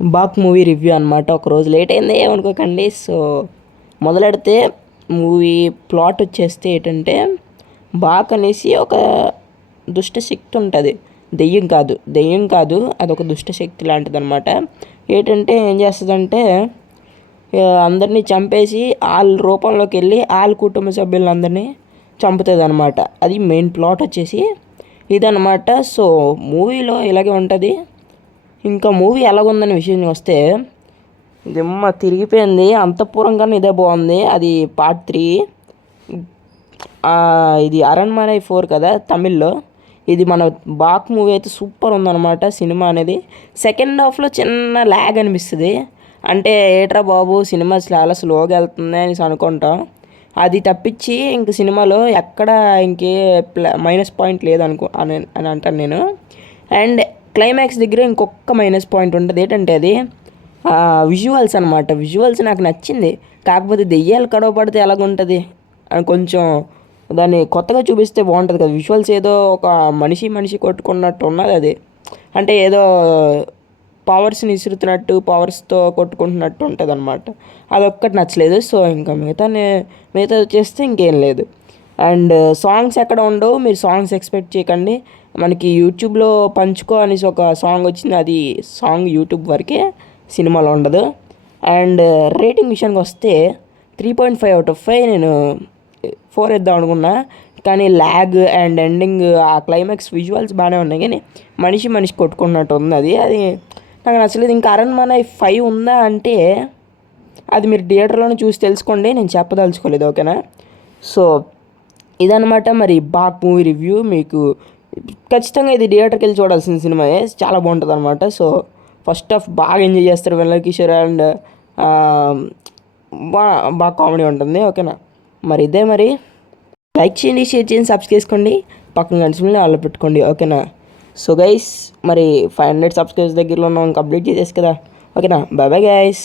Back movie review అనమాట. ఒకరోజు late అయింది ఏమనుకోకండి. సో మొదలెడితే మూవీ ప్లాట్ వచ్చేస్తే ఏంటంటే, బాక్ అనేసి ఒక దుష్ట శక్తి ఉంటుంది. దెయ్యం కాదు, అదొక దుష్ట శక్తి లాంటిది అనమాట. ఏంటంటే ఏం చేస్తుందంటే, అందరినీ చంపేసి వాళ్ళ రూపంలోకి వెళ్ళి వాళ్ళ కుటుంబ సభ్యులందరినీ చంపుతుంది అనమాట. అది మెయిన్ ప్లాట్ వచ్చేసి ఇదనమాట. సో మూవీలో ఇలాగే ఉంటుంది. ఇంకా మూవీ ఎలాగుందనే విషయం వస్తే, దిమ్మ తిరిగిపోయింది. అంతఃపురం కన్నా ఇదే బాగుంది. అది పార్ట్ 3. ఇది అరణ్మనై 4 కదా తమిళ్లో. ఇది మన బాక్ మూవీ అయితే సూపర్ ఉందన్నమాట. సినిమా అనేది సెకండ్ హాఫ్లో చిన్న ల్యాగ్ అనిపిస్తుంది. అంటే ఏట్రా బాబు సినిమా చాలా స్లోగా వెళ్తుంది అని అనుకుంటాం. అది తప్పించి ఇంక సినిమాలో ఎక్కడ ఇంకే మైనస్ పాయింట్ లేదనుకో అని అంటాను నేను. అండ్ క్లైమాక్స్ దగ్గర ఇంకొక మైనస్ పాయింట్ ఉంటుంది. ఏంటంటే అది విజువల్స్ అనమాట. విజువల్స్ నాకు నచ్చింది. కాకపోతే దెయ్యాలు గొడవ పడితే ఎలాగుంటుంది అని కొంచెం దాన్ని కొత్తగా చూపిస్తే బాగుంటుంది కదా. విజువల్స్ ఏదో ఒక మనిషి కొట్టుకున్నట్టు ఉన్నది అది. అంటే ఏదో పవర్స్ని విసురుతున్నట్టు, పవర్స్తో కొట్టుకుంటున్నట్టు ఉంటుంది అనమాట. అదొక్కటి నచ్చలేదు. సో ఇంకా మిగతా వచ్చేస్తే ఇంకేం లేదు. అండ్ సాంగ్స్ ఎక్కడ ఉండవు, మీరు సాంగ్స్ ఎక్స్పెక్ట్ చేయకండి. మనకి యూట్యూబ్లో పంచుకో అనేసి ఒక సాంగ్ వచ్చింది. అది సాంగ్ యూట్యూబ్ వరకే, సినిమాలో ఉండదు. అండ్ రేటింగ్ విషయానికి వస్తే 3.5/5 నేను 4 ఇద్దాం అనుకున్నా. కానీ ల్యాగ్ అండ్ ఎండింగ్, ఆ క్లైమాక్స్ విజువల్స్ బాగానే ఉన్నాయి. కానీ మనిషి కొట్టుకున్నట్టు ఉంది. అది నాకు నచ్చలేదు. ఇంకా అరణ్మనై 5 ఉందా అంటే అది మీరు థియేటర్లోనే చూసి తెలుసుకోండి. నేను చెప్పదలుచుకోలేదు, ఓకేనా. సో ఇదనమాట మరి బాక్ మూవీ రివ్యూ. మీకు ఖచ్చితంగా ఇది థియేటర్కి వెళ్ళి చూడాల్సిన సినిమా, చాలా బాగుంటుంది అనమాట. సో ఫస్ట్ హాఫ్ బాగా ఎంజాయ్ చేస్తారు వెన్నెల కిషోర్. అండ్ బాగా కామెడీ ఉంటుంది, ఓకేనా. మరి ఇదే మరి లైక్ చేయండి, షేర్ చేయండి, సబ్స్క్రైబ్ చేసుకోండి, పక్కన గంటలు ఆల్లో పెట్టుకోండి, ఓకేనా. సో గైస్ మరి 500 సబ్స్క్రైబర్స్ దగ్గరలో ఉన్నాం, కంప్లీట్ చేసేసి కదా, ఓకేనా. Bye bye guys.